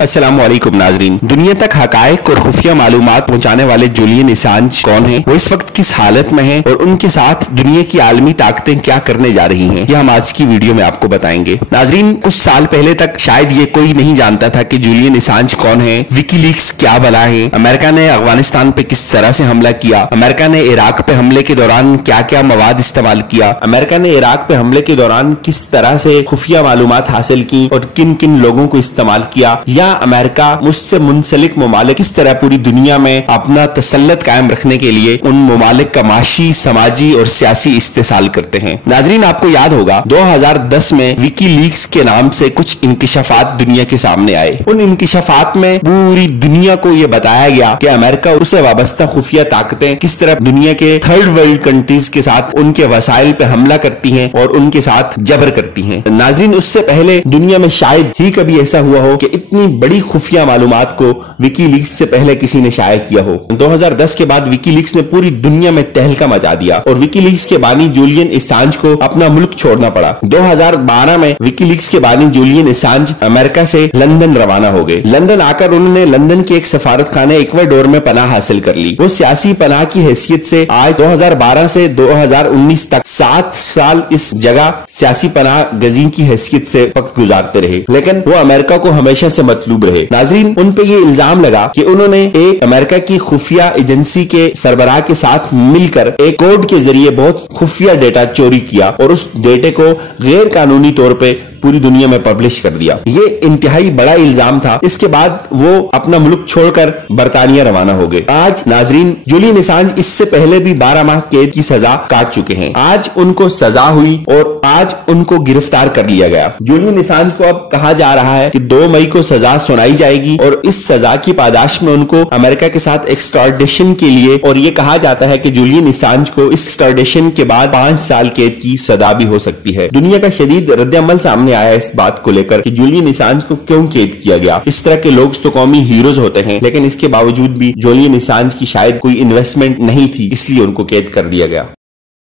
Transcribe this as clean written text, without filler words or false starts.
अस्सलामुअलैकुम नाजरीन। दुनिया तक हकायक और खुफिया मालूमात पहुंचाने वाले जूलियन असांज कौन हैं? वो इस वक्त किस हालत में हैं और उनके साथ दुनिया की आलमी ताकतें क्या करने जा रही हैं, ये हम आज की वीडियो में आपको बताएंगे। नाजरीन, कुछ साल पहले तक शायद ये कोई नहीं जानता था कि जूलियन असांज कौन है, विकीलीक्स क्या बला है, अमेरिका ने अफगानिस्तान पे किस तरह से हमला किया, अमेरिका ने इराक पे हमले के दौरान क्या क्या मवाद इस्तेमाल किया, अमेरिका ने इराक पे हमले के दौरान किस तरह से खुफिया मालूमात हासिल की और किन किन लोगों को इस्तेमाल किया, या अमेरिका मुझसे मुंसलिक ममालिक किस तरह पूरी दुनिया में अपना तसल्लुत कायम रखने के लिए उन ममालिक का माशी, समाजी और सियासी इस्तेसाल करते हैं। नाजरीन, आपको याद होगा 2010 में विकीलीक्स के नाम से कुछ इंकिशाफात दुनिया के सामने आए। उन इंकिशाफात में पूरी दुनिया को यह बताया गया कि अमेरिका उससे वाबस्ता खुफिया ताकतें किस तरह दुनिया के थर्ड वर्ल्ड कंट्रीज के साथ उनके वसाइल पे हमला करती हैं और उनके साथ जबर करती हैं। नाजरीन, उससे पहले दुनिया में शायद ही कभी ऐसा हुआ हो कि इतनी बड़ी खुफिया मालूमात को विकीलीक्स से पहले किसी ने शाया किया हो। 2010 के बाद विकीलीक्स ने पूरी दुनिया में तहलका मचा दिया और विकीलीक्स के बानी जूलियन असांज को अपना मुल्क छोड़ना पड़ा। 2012 में विकीलीक्स के बानी जूलियन असांज अमेरिका से लंदन रवाना हो गए। लंदन आकर उन्होंने लंदन के एक सफारत खाने इक्वाडोर में पनाह हासिल कर ली। वो सियासी पनाह की हैसियत से आज 2012 से 2019 तक 7 साल इस जगह सियासी पनाह गजी की हैसियत से वक्त गुजारते रहे, लेकिन वो अमेरिका को हमेशा से मतलूब रहे। नाजरीन, उन पे ये इल्जाम लगा कि उन्होंने एक अमेरिका की खुफिया एजेंसी के सरबराह के साथ मिलकर एक कोड के जरिए बहुत खुफिया डेटा चोरी किया और उस डेटे को गैर कानूनी तौर पे पूरी दुनिया में पब्लिश कर दिया। ये इंतहाई बड़ा इल्जाम था। इसके बाद वो अपना मुल्क छोड़कर बरतानिया रवाना हो गए। आज नाजरीन, जूलियन असांज इससे पहले भी 12 माह कैद की सजा काट चुके हैं। आज उनको सजा हुई और आज उनको गिरफ्तार कर लिया गया। जूलियन असांज को अब कहा जा रहा है कि 2 मई को सजा सुनाई जाएगी और इस सजा की पादाश में उनको अमेरिका के साथ एक्सट्राडिशन के लिए, और ये कहा जाता है कि जूलियन असांज को इस एक्सट्राडिशन के बाद 5 साल कैद की सजा भी हो सकती है। दुनिया का शदीद रद्द-ए-अमल सामने आया इस बात को लेकर कि जूलियन असांज को क्यों कैद किया गया। इस तरह के लोग तो कौमी हीरोज होते हैं, लेकिन इसके बावजूद भी जूलियन असांज की शायद कोई इन्वेस्टमेंट नहीं थी, इसलिए उनको कैद कर दिया गया।